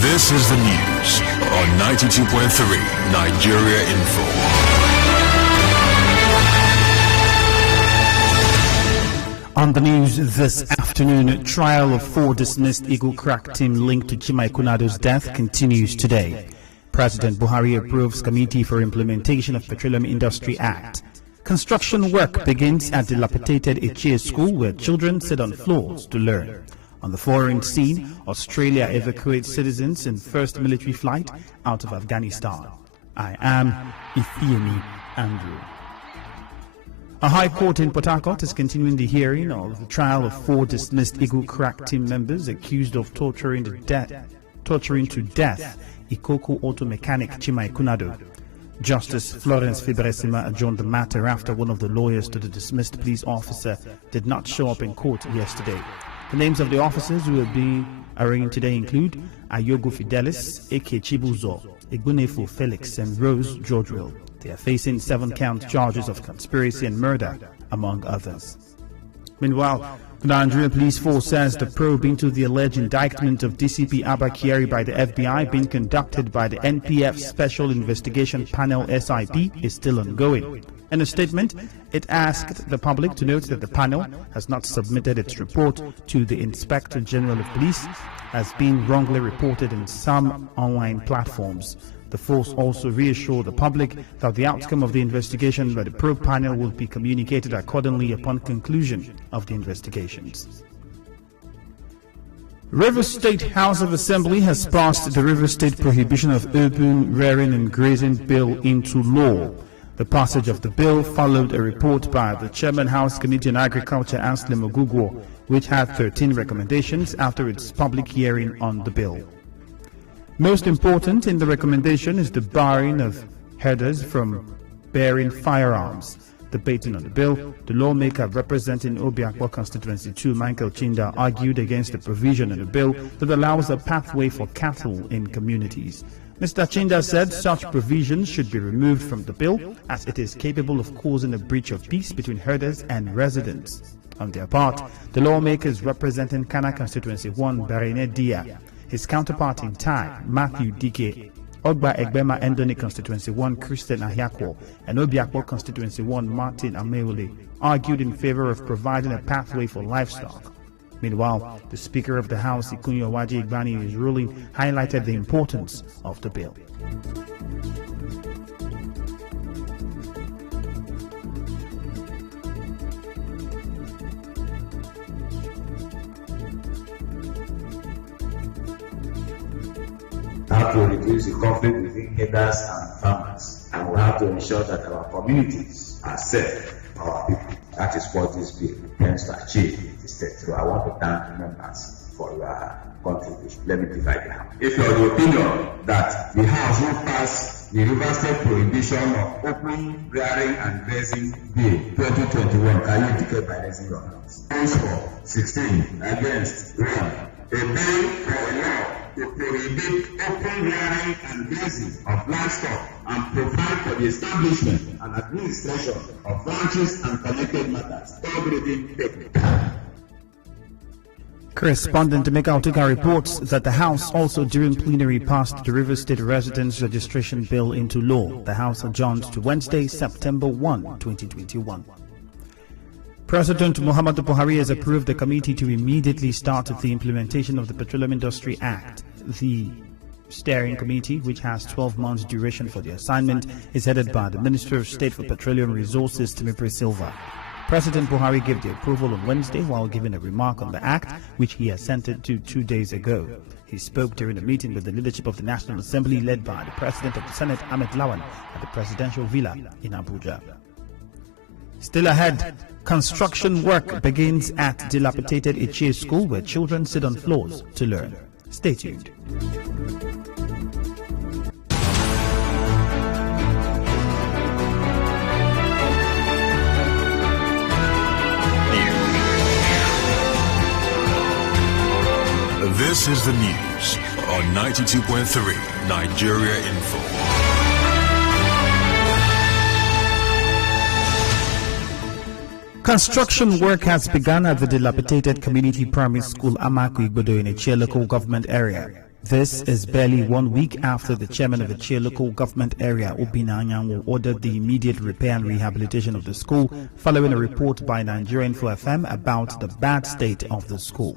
This is the news on 92.3 Nigeria Info. On the news this afternoon, trial of 4 dismissed Eagle Crack team linked to Chima Ikunado's death continues today. President Buhari approves Committee for Implementation of Petroleum Industry Act. Construction work begins at dilapidated Ifiemi school where children sit on floors to learn. On the foreign scene, Australia evacuates citizens in first military flight out of Afghanistan. I am Ifiemi Andrew. A high court in Port Harcourt is continuing the hearing of the trial of 4 dismissed Eagle Crack team members accused of torturing to death Ikoko auto mechanic Chima Ikunado. Justice Florence Fibresima adjourned the matter after one of the lawyers to the dismissed police officer did not show up in court yesterday. The names of the officers who will be arraigned today include Ayogo Fidelis, A.K. Chibuzo, Igbunefo Felix, and Rose Georgeville. They are facing 7-count charges of conspiracy and murder, among others. Meanwhile, the Nigerian Police Force says the probe into the alleged indictment of DCP Abba Kyari by the FBI being conducted by the NPF Special Investigation Panel SIP is still ongoing. In a statement, it asked the public to note that the panel has not submitted its report to the Inspector General of Police as being wrongly reported in some online platforms. The force also reassured the public that the outcome of the investigation by the probe panel will be communicated accordingly upon conclusion of the investigations. Rivers State House of Assembly has passed the Rivers State Prohibition of Open Rearing and Grazing Bill into law. The passage of the bill followed a report by the Chairman House Committee on Agriculture, Ansley Mogugwo, which had 13 recommendations after its public hearing on the bill. Most important in the recommendation is the barring of herders from bearing firearms. Debating on the bill, the lawmaker representing Obiakwa Constituency 2, Michael Chinda, argued against the provision in the bill that allows a pathway for cattle in communities. Mr. Chinda said such provisions should be removed from the bill as it is capable of causing a breach of peace between herders and residents. On their part, the lawmakers representing Kana Constituency 1, Barine Dia, his counterpart in Tai, Matthew Dike, Ogba Egbema Endoni Constituency 1, Christian Ahyakwo, and Obiakwa Constituency 1, Martin Ameole, argued in favor of providing a pathway for livestock. Meanwhile, the Speaker of the House, Ikunyo Waji Igbani, in his ruling highlighted the importance of the bill. We have to reduce the conflict between herders and farmers, and we have to ensure that our communities are safe for our people. That is what this bill intends to achieve in the state. So I want to thank the members for your contribution. Let me divide it out. If you are the opinion that the House will pass the River State Prohibition of Open Rearing and Grazing Bill 2021, can you declare by raising your hands? Votes for 16, against 1. A bill for a law to prohibit open rearing and grazing of livestock and provide for the establishment and administration of ranches and connected matters. Third reading technical. Correspondent Emeka Otuka reports that the House also during plenary passed the Rivers State Residence Registration Bill into law. The House adjourned to Wednesday, September 1, 2021. President Muhammadu Buhari has approved the committee to immediately start the implementation of the Petroleum Industry Act. The steering committee, which has 12 months duration for the assignment, is headed by the Minister of State for Petroleum Resources, Timipre Silva. President Buhari gave the approval on Wednesday while giving a remark on the act, which he assented to 2 days ago. He spoke during a meeting with the leadership of the National Assembly led by the President of the Senate, Ahmed Lawan, at the Presidential Villa in Abuja. Still ahead, construction work begins at dilapidated Ifiemi school where children sit on floors to learn. Stay tuned. This is the news on 92.3 Nigeria Info. Construction work has begun at the dilapidated community primary school Amaku Igbodo in Ichie local government area. This is barely 1 week after the chairman of the Chia local government area, Obina Anyanwu, ordered the immediate repair and rehabilitation of the school following a report by Nigerian Info FM about the bad state of the school.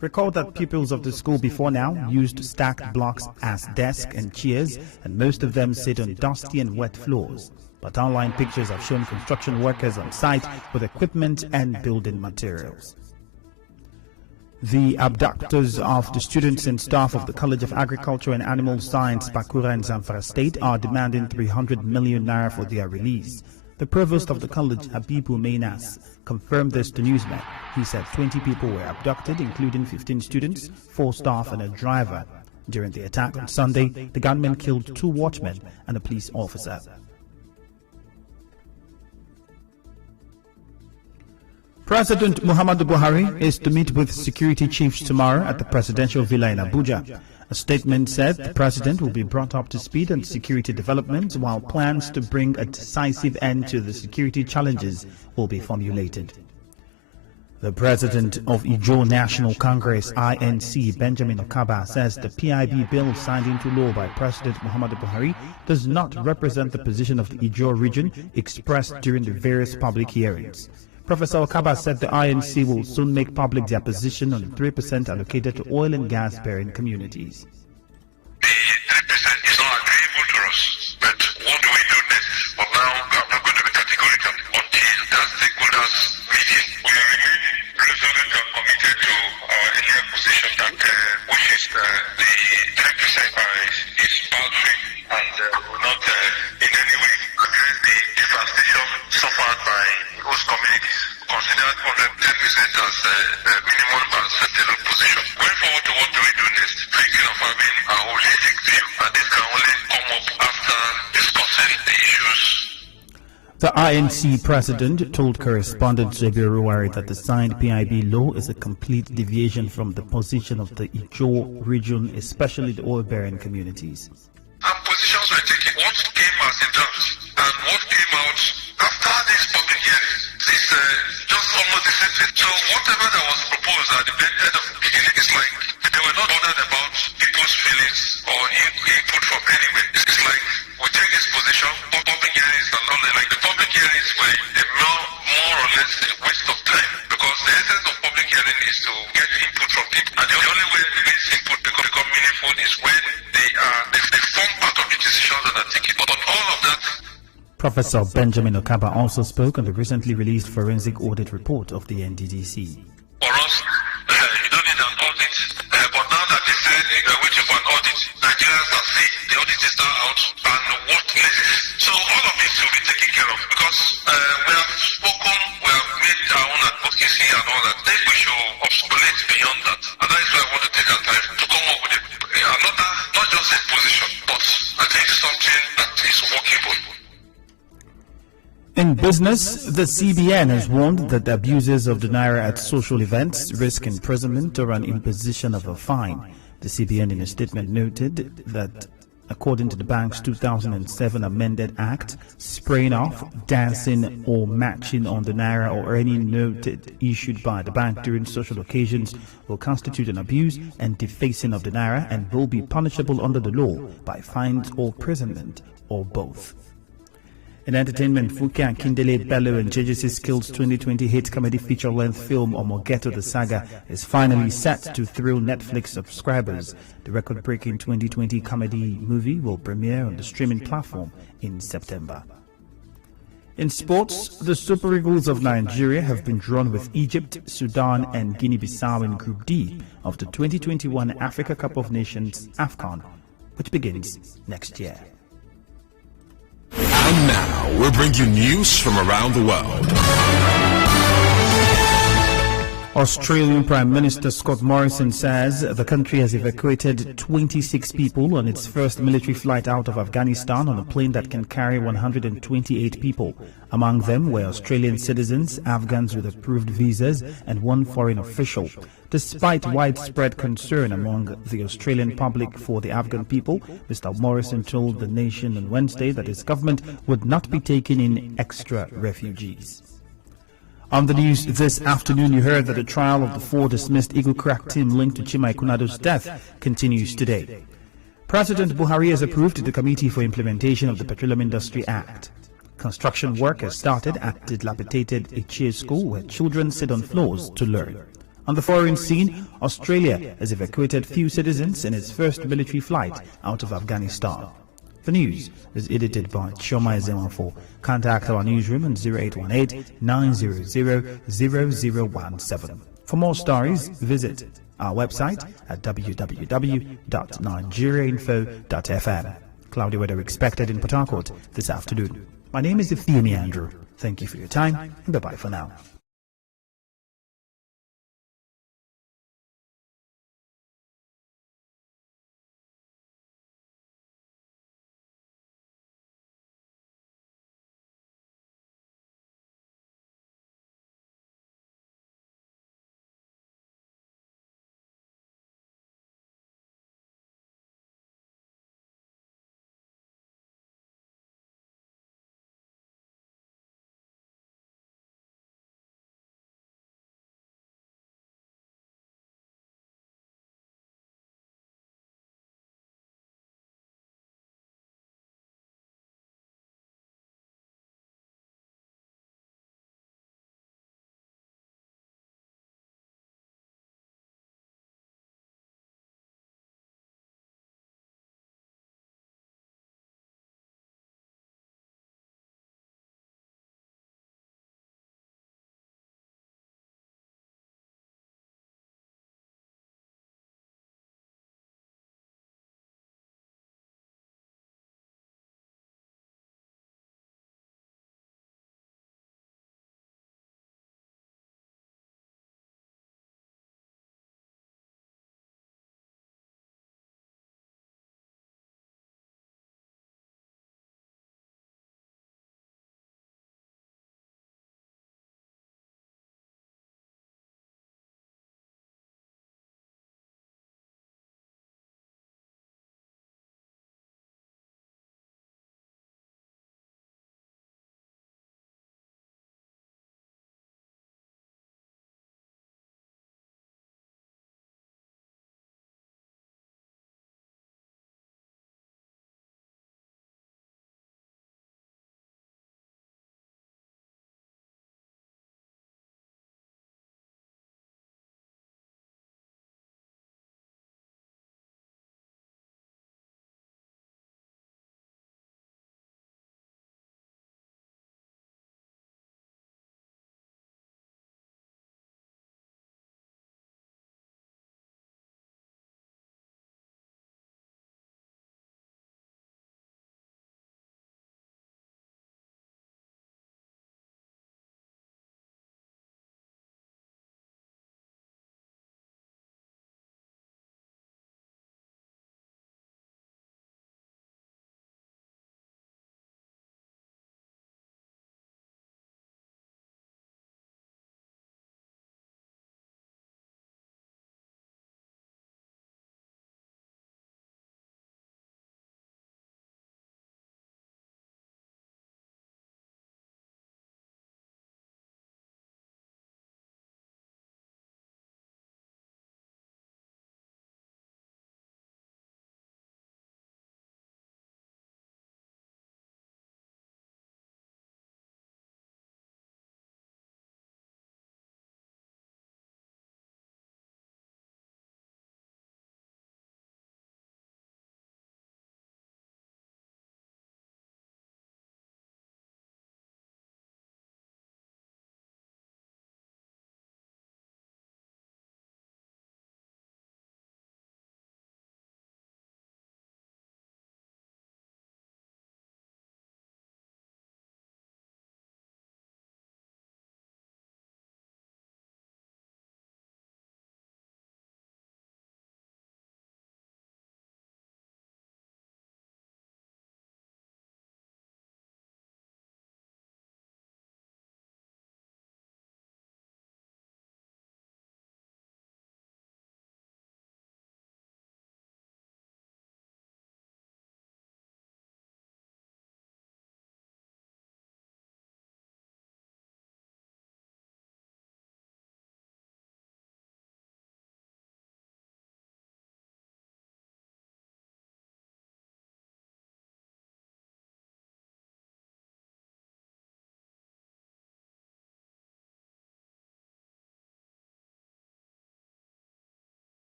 Recall that pupils of the school before now used stacked blocks as desks and chairs, and most of them sit on dusty and wet floors. But online pictures have shown construction workers on site with equipment and building materials. The abductors of the students and staff of the College of Agriculture and Animal Science, Bakura and Zamfara State, are demanding 300 million naira for their release. The provost of the college, Habibu Mainas, confirmed this to Newsman. He said 20 people were abducted, including 15 students, 4 staff and a driver. During the attack on Sunday, the gunmen killed 2 watchmen and a police officer. President Muhammadu Buhari is to meet with security chiefs tomorrow at the presidential villa in Abuja. A statement said the president will be brought up to speed on security developments, while plans to bring a decisive end to the security challenges will be formulated. The president of Ijaw National Congress, INC, Benjamin Okaba, says the PIB bill signed into law by President Muhammadu Buhari does not represent the position of the Ijaw region expressed during the various public hearings. Professor Okaba said the INC will soon make public their position on the 3% allocated to oil and gas-bearing communities. The 3% is not agreeable to us, but what do we do next? For now, I'm not going to be categorical until the stakeholders meeting. We remain resolute and committed to our earlier position that which is the 3% is boundary and will not in any way address the devastation suffered by host communities. Consider 10% as a minimum and sustainable position. Going forward to what do we do next? Thinking of having a holistic view, and this can only come up after discussing the issues. The INC president told correspondent Zebi Ruwari that the signed PIB law is a complete deviation from the position of the Ijaw region, especially the oil-bearing communities. And positions were taken. What came as a draft and what came out after this public hearing is just almost the same thing. So whatever that was proposed at the end of the beginning is like they were not bothered about people's feelings or input from anywhere. It's like we take this position, public hearings and all that. Like the public hearings were more or less a waste of time, because the essence of public hearing is to get input from people. And the only way this input become meaningful is when they form part of the decisions that are taken. But all of that. Professor Benjamin Okaba also spoke on the recently released forensic audit report of the NDDC. For us, you don't need an audit, but now that they said we're waiting for an audit, Nigerians are saying the audit is now out, and what next? So all of this will be taken care of, because we have spoken, we have made our own advocacy and all that. Then we should obsolete beyond that, and that is why I want to take our time to come up with another, not just a position, but I think something that is workable. In business, the CBN has warned that the abusers of the Naira at social events risk imprisonment or an imposition of a fine. The CBN in a statement noted that according to the bank's 2007 Amended Act, spraying off, dancing or matching on the Naira or any note issued by the bank during social occasions will constitute an abuse and defacing of the Naira and will be punishable under the law by fines or imprisonment or both. In entertainment, Fuke and Kindele Bello and JJC Skills 2020 hit comedy feature-length film Omogeto the Saga is finally set to thrill Netflix subscribers. The record-breaking 2020 comedy movie will premiere on the streaming platform in September. In sports, the Super Eagles of Nigeria have been drawn with Egypt, Sudan and Guinea-Bissau in Group D of the 2021 Africa Cup of Nations AFCON, which begins next year. And now, we bring you news from around the world. Australian Prime Minister Scott Morrison says the country has evacuated 26 people on its first military flight out of Afghanistan on a plane that can carry 128 people. Among them were Australian citizens, Afghans with approved visas, and one foreign official. Despite widespread concern among the Australian public for the Afghan people, Mr. Morrison told the nation on Wednesday that his government would not be taking in extra refugees. On the news this afternoon, you heard that the trial of the 4 dismissed Eagle Crack team linked to Chima Ikunado's death continues today. President Buhari has approved the Committee for Implementation of the Petroleum Industry Act. Construction work has started at the dilapidated Ichie school where children sit on floors to learn. On the foreign scene, Australia has evacuated few citizens in its first military flight out of Afghanistan. The news is edited by Choma Ezemanfo. Contact our newsroom on 0818-900-0017. For more stories, visit our website at www.nigeriainfo.fm. Cloudy weather expected in Port Harcourt this afternoon. My name is Ifiemi Andrew. Thank you for your time and bye-bye for now.